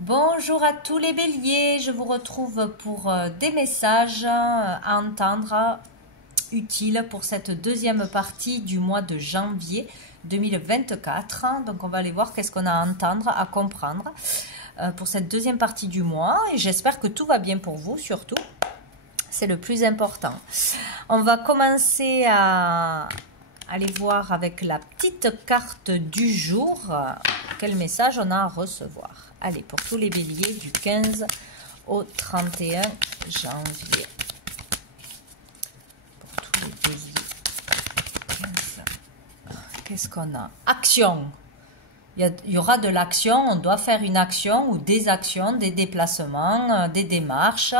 Bonjour à tous les béliers, je vous retrouve pour des messages à entendre utiles pour cette deuxième partie du mois de janvier 2024. Donc on va aller voir qu'est-ce qu'on a à entendre, à comprendre pour cette deuxième partie du mois et j'espère que tout va bien pour vous surtout, c'est le plus important. On va commencer à aller voir avec la petite carte du jour quel message on a à recevoir. Allez, pour tous les béliers du 15 au 31 janvier. Pour tous les béliers. Qu'est-ce qu'on a? Action. Il y aura de l'action, on doit faire une action ou des actions, des déplacements, des démarches.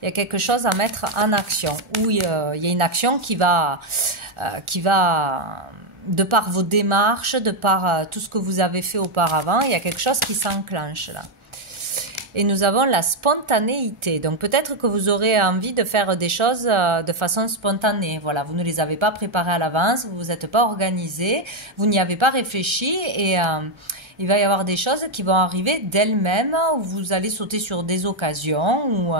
Il y a quelque chose à mettre en action. Ou il y a une action qui va de par vos démarches, de par tout ce que vous avez fait auparavant, il y a quelque chose qui s'enclenche là. Et nous avons la spontanéité. Donc peut-être que vous aurez envie de faire des choses de façon spontanée. Voilà, vous ne les avez pas préparées à l'avance, vous vous êtes pas organisé, vous n'y avez pas réfléchi et il va y avoir des choses qui vont arriver d'elles-mêmes où vous allez sauter sur des occasions où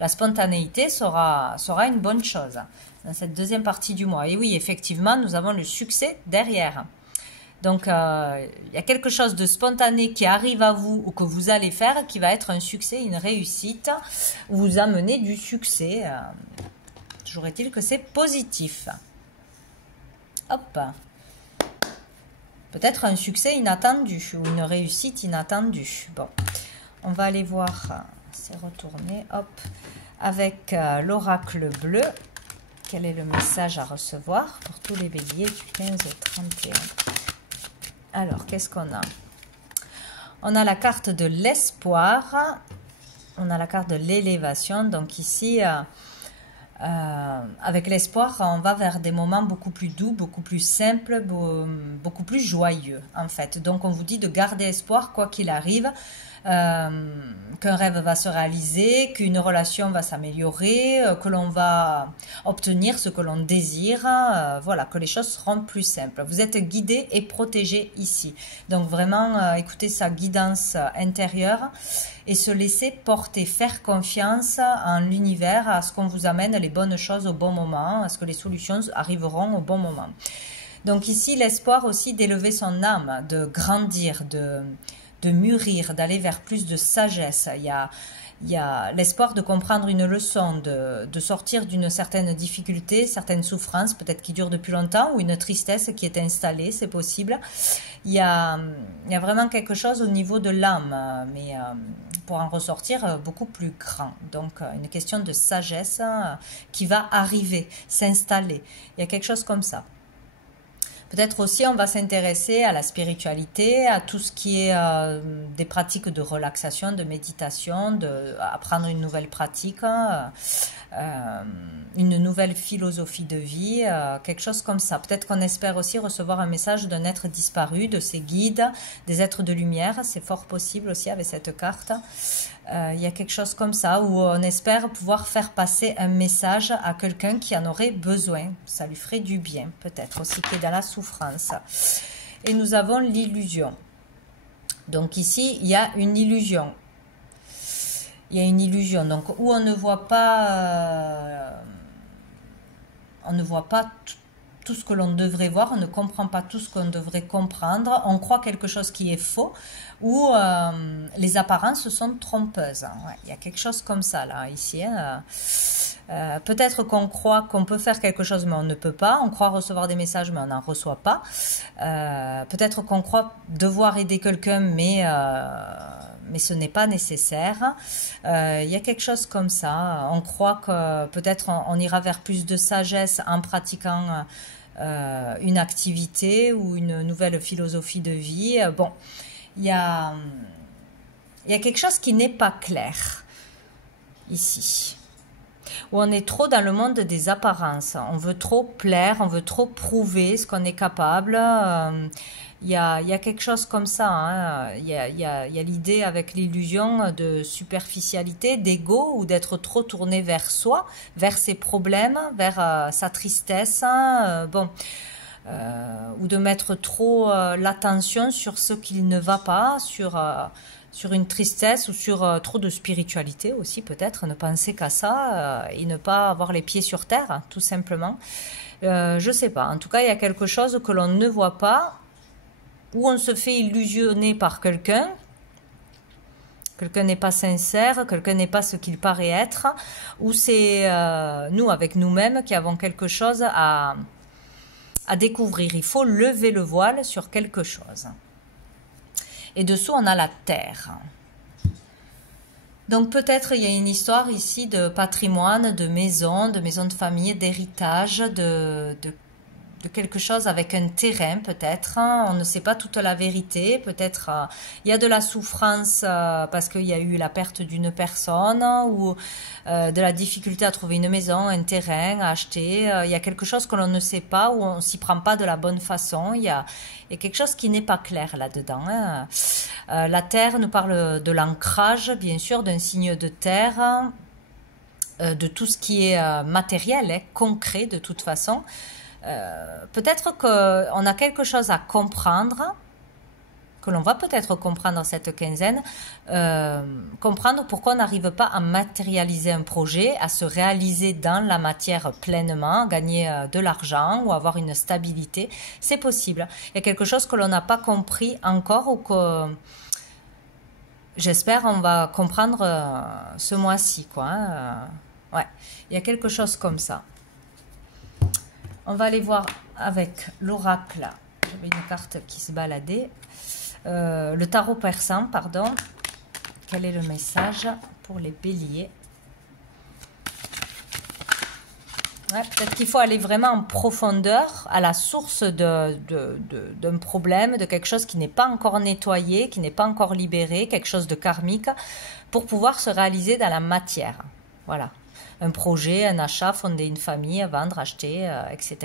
la spontanéité sera une bonne chose dans cette deuxième partie du mois. Et oui, effectivement, nous avons le succès derrière. Donc, il y a quelque chose de spontané qui arrive à vous ou que vous allez faire qui va être un succès, une réussite, ou vous amener du succès. Toujours est-il que c'est positif. Hop. Peut-être un succès inattendu ou une réussite inattendue. Bon, on va aller voir, c'est retourné, hop, avec l'oracle bleu. Quel est le message à recevoir pour tous les béliers du 15 au 31? Alors, qu'est-ce qu'on a? On a la carte de l'espoir. On a la carte de l'élévation. Donc ici, avec l'espoir, on va vers des moments beaucoup plus doux, beaucoup plus simples, beaucoup plus joyeux, en fait. Donc, on vous dit de garder espoir, quoi qu'il arrive. Qu'un rêve va se réaliser, qu'une relation va s'améliorer, que l'on va obtenir ce que l'on désire, voilà, que les choses seront plus simples. Vous êtes guidé et protégé ici. Donc vraiment, écoutez sa guidance intérieure et se laisser porter, faire confiance en l'univers, à ce qu'on vous amène les bonnes choses au bon moment, à ce que les solutions arriveront au bon moment. Donc ici, l'espoir aussi d'élever son âme, de grandir, de mûrir, d'aller vers plus de sagesse. Il y a l'espoir de comprendre une leçon, de sortir d'une certaine difficulté, certaines souffrances, peut-être qui durent depuis longtemps, ou une tristesse qui est installée, c'est possible. Il y a vraiment quelque chose au niveau de l'âme, mais pour en ressortir beaucoup plus grand. Donc, une question de sagesse qui va arriver, s'installer. Il y a quelque chose comme ça. Peut-être aussi on va s'intéresser à la spiritualité, à tout ce qui est des pratiques de relaxation, de méditation, apprendre une nouvelle pratique, une nouvelle philosophie de vie, quelque chose comme ça. Peut-être qu'on espère aussi recevoir un message d'un être disparu, de ses guides, des êtres de lumière, c'est fort possible aussi avec cette carte. Il y a quelque chose comme ça où on espère pouvoir faire passer un message à quelqu'un qui en aurait besoin. Ça lui ferait du bien, peut-être aussi, qui est dans la souffrance. Et nous avons l'illusion. Donc ici, il y a une illusion. Il y a une illusion. Donc où on ne voit pas tout ce que l'on devrait voir, on ne comprend pas tout ce qu'on devrait comprendre, on croit quelque chose qui est faux, ou les apparences sont trompeuses. Ouais, il y a quelque chose comme ça, là, ici. Peut-être qu'on croit qu'on peut faire quelque chose, mais on ne peut pas. On croit recevoir des messages, mais on n'en reçoit pas. Peut-être qu'on croit devoir aider quelqu'un, mais ce n'est pas nécessaire. Il y a quelque chose comme ça. On croit que peut-être on ira vers plus de sagesse en pratiquant une activité ou une nouvelle philosophie de vie. Bon, il y a quelque chose qui n'est pas clair ici. Où on est trop dans le monde des apparences. On veut trop plaire, on veut trop prouver ce qu'on est capable. Il y a quelque chose comme ça. Hein. Il y a l'idée avec l'illusion de superficialité, d'ego ou d'être trop tourné vers soi, vers ses problèmes, vers sa tristesse. Bon, ou de mettre trop l'attention sur ce qu'il ne va pas, sur sur une tristesse ou sur trop de spiritualité aussi peut-être, ne penser qu'à ça et ne pas avoir les pieds sur terre, tout simplement. Je sais pas, en tout cas il y a quelque chose que l'on ne voit pas, où on se fait illusionner par quelqu'un. Quelqu'un n'est pas sincère, quelqu'un n'est pas ce qu'il paraît être, ou c'est nous, avec nous-mêmes, qui avons quelque chose à découvrir. Il faut lever le voile sur quelque chose. Et dessous, on a la terre. Donc peut-être il y a une histoire ici de patrimoine, de maison de famille, d'héritage, de quelque chose avec un terrain peut-être, on ne sait pas toute la vérité, peut-être il y a de la souffrance parce qu'il y a eu la perte d'une personne ou de la difficulté à trouver une maison, un terrain à acheter, il y a quelque chose que l'on ne sait pas ou on s'y prend pas de la bonne façon, il y a quelque chose qui n'est pas clair là-dedans. Hein. La terre nous parle de l'ancrage, bien sûr, d'un signe de terre, de tout ce qui est matériel, hein, concret de toute façon. Peut-être qu'on a quelque chose à comprendre, que l'on va peut-être comprendre cette quinzaine, comprendre pourquoi on n'arrive pas à matérialiser un projet, à se réaliser dans la matière pleinement, gagner de l'argent ou avoir une stabilité. C'est possible. Il y a quelque chose que l'on n'a pas compris encore ou que j'espère on va comprendre ce mois-ci, quoi. Hein. Ouais, il y a quelque chose comme ça. On va aller voir avec l'oracle. J'avais une carte qui se baladait. Le tarot persan, pardon. Quel est le message pour les béliers? Ouais, peut-être qu'il faut aller vraiment en profondeur, à la source d'un problème, de quelque chose qui n'est pas encore nettoyé, qui n'est pas encore libéré, quelque chose de karmique, pour pouvoir se réaliser dans la matière. Voilà. Un projet, un achat, fonder une famille, vendre, acheter, etc.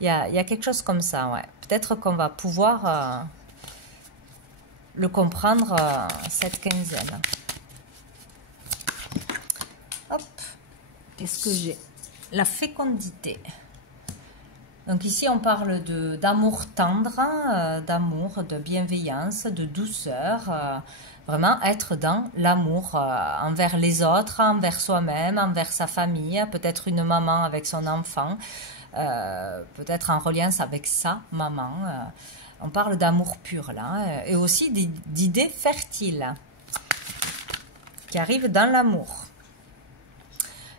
Il y a quelque chose comme ça, ouais. Peut-être qu'on va pouvoir le comprendre cette quinzaine. Hop, qu'est-ce que j'ai? La fécondité. Donc ici, on parle d'amour tendre, d'amour, de bienveillance, de douceur, vraiment être dans l'amour envers les autres, envers soi-même, envers sa famille, peut-être une maman avec son enfant, peut-être en reliance avec sa maman. On parle d'amour pur là, et aussi d'idées fertiles qui arrivent dans l'amour.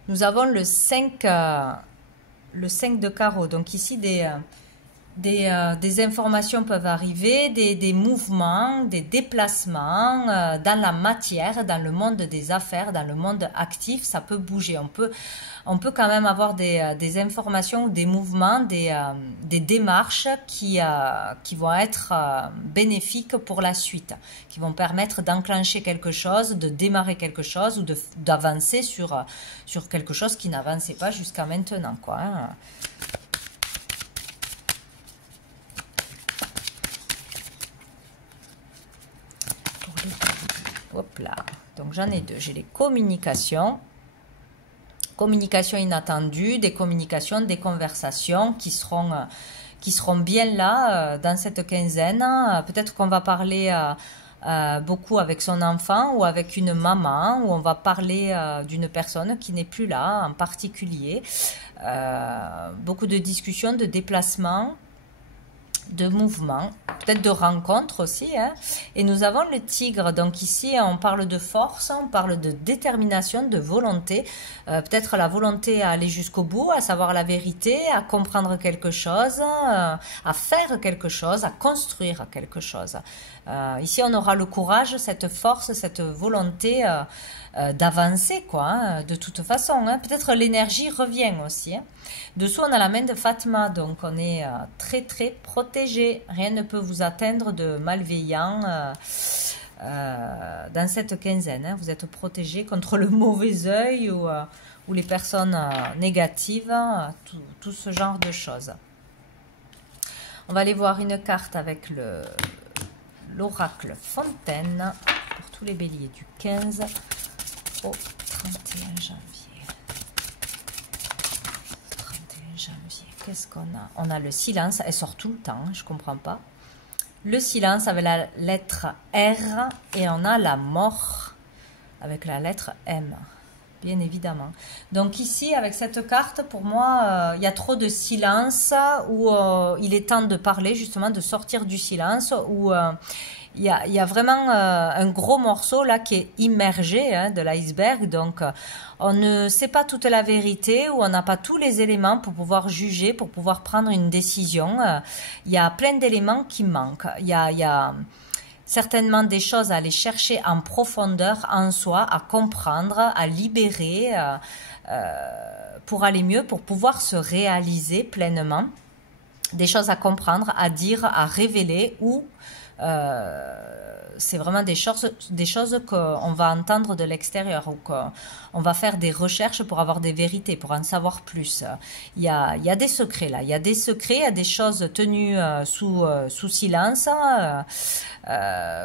Nous avons le 5 de carreau, donc ici des informations peuvent arriver, des mouvements, des déplacements dans la matière, dans le monde des affaires, dans le monde actif, ça peut bouger. On peut quand même avoir des informations, des mouvements, des démarches qui vont être bénéfiques pour la suite, qui vont permettre d'enclencher quelque chose, de démarrer quelque chose ou d'avancer sur quelque chose qui n'avançait pas jusqu'à maintenant, quoi, hein. Hop là. Donc j'en ai deux. J'ai les communications. Communication inattendue, des communications, des conversations qui seront bien là dans cette quinzaine. Peut-être qu'on va parler beaucoup avec son enfant ou avec une maman, ou on va parler d'une personne qui n'est plus là en particulier. Beaucoup de discussions, de déplacements, de mouvements, peut-être de rencontres aussi, hein. Et nous avons le tigre, donc ici on parle de force, on parle de détermination, de volonté, peut-être la volonté à aller jusqu'au bout, à savoir la vérité, à comprendre quelque chose, à faire quelque chose, à construire quelque chose. Ici on aura le courage, cette force, cette volonté d'avancer, quoi, hein, de toute façon, hein. Peut-être l'énergie revient aussi, hein. Dessous on a la main de Fatma, donc on est très très protégé, rien ne peut vous atteindre de malveillant dans cette quinzaine, hein. Vous êtes protégé contre le mauvais œil ou les personnes négatives, tout ce genre de choses. On va aller voir une carte avec l'oracle Fontaine pour tous les béliers du 15 au 31 janvier. 31 janvier, qu'est-ce qu'on a? On a le silence, elle sort tout le temps, je ne comprends pas. le silence avec la lettre R et on a la mort avec la lettre M. Bien évidemment. Donc ici, avec cette carte, pour moi, il y a trop de silence où il est temps de parler, justement, de sortir du silence, où il y a vraiment un gros morceau là qui est immergé de l'iceberg. Donc, on ne sait pas toute la vérité, ou on n'a pas tous les éléments pour pouvoir juger, pour pouvoir prendre une décision. Il y a plein d'éléments qui manquent. Il y a certainement des choses à aller chercher en profondeur en soi, à comprendre, à libérer pour aller mieux, pour pouvoir se réaliser pleinement. Des choses à comprendre, à dire, à révéler, ou c'est vraiment des choses qu'on va entendre de l'extérieur, ou qu'on va faire des recherches pour avoir des vérités, pour en savoir plus. Il y a des secrets là, il y a des secrets, il y a des choses tenues sous silence,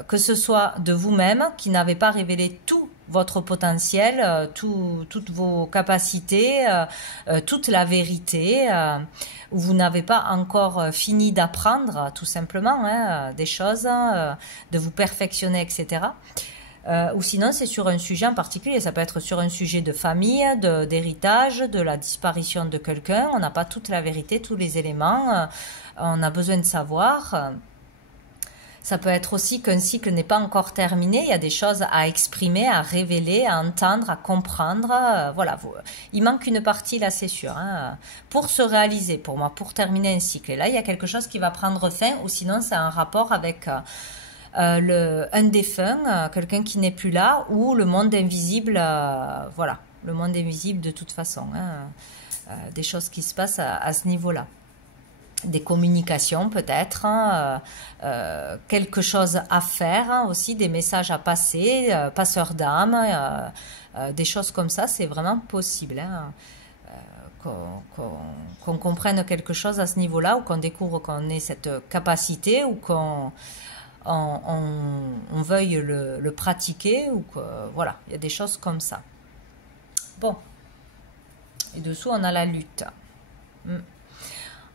que ce soit de vous-même qui n'avez pas révélé tout votre potentiel, toutes vos capacités, toute la vérité, où vous n'avez pas encore fini d'apprendre tout simplement des choses, de vous perfectionner, etc. Ou sinon c'est sur un sujet en particulier, ça peut être sur un sujet de famille, d'héritage, de la disparition de quelqu'un. On n'a pas toute la vérité, tous les éléments, on a besoin de savoir. Ça peut être aussi qu'un cycle n'est pas encore terminé, il y a des choses à exprimer, à révéler, à entendre, à comprendre. Voilà, il manque une partie là, c'est sûr, pour se réaliser, pour moi, pour terminer un cycle. Et là, il y a quelque chose qui va prendre fin, ou sinon c'est un rapport avec un défunt, quelqu'un qui n'est plus là, ou le monde invisible, voilà, le monde invisible de toute façon. Des choses qui se passent à ce niveau-là. Des communications peut-être, quelque chose à faire aussi, des messages à passer, passeur d'âme, des choses comme ça, c'est vraiment possible qu'on comprenne quelque chose à ce niveau-là, ou qu'on découvre qu'on ait cette capacité, ou qu'on veuille le pratiquer, ou que voilà, il y a des choses comme ça. Bon, et dessous on a la lutte.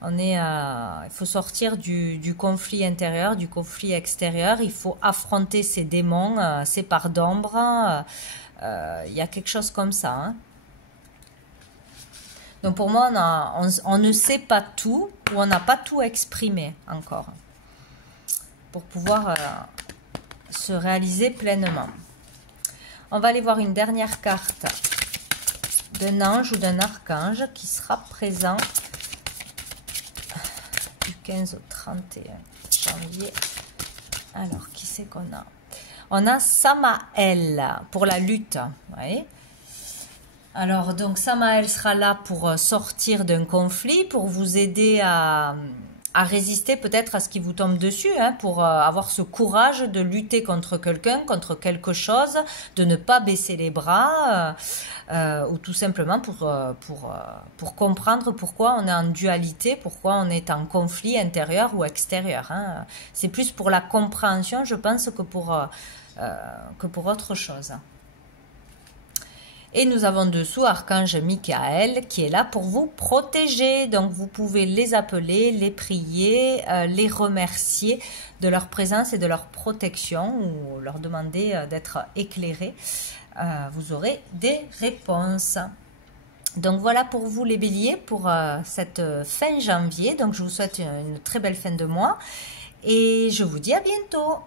Il faut sortir du conflit intérieur, du conflit extérieur. Il faut affronter ces démons, ces parts d'ombre. Il y a quelque chose comme ça. Donc pour moi, on ne sait pas tout, ou on n'a pas tout exprimé encore, pour pouvoir se réaliser pleinement. On va aller voir une dernière carte d'un ange ou d'un archange qui sera présent du 15 au 31 janvier. Alors, qui c'est qu'on a? On a Samaël pour la lutte. Vous voyez? Alors, donc, Samaël sera là pour sortir d'un conflit, pour vous aider à résister peut-être à ce qui vous tombe dessus, pour avoir ce courage de lutter contre quelqu'un, contre quelque chose, de ne pas baisser les bras, ou tout simplement pour comprendre pourquoi on est en dualité, pourquoi on est en conflit intérieur ou extérieur. C'est plus pour la compréhension, je pense, que pour autre chose. Et nous avons dessous Archange Michael qui est là pour vous protéger. Donc vous pouvez les appeler, les prier, les remercier de leur présence et de leur protection, ou leur demander d'être éclairés. Vous aurez des réponses. Donc voilà pour vous les béliers pour cette fin janvier. Donc je vous souhaite une très belle fin de mois et je vous dis à bientôt.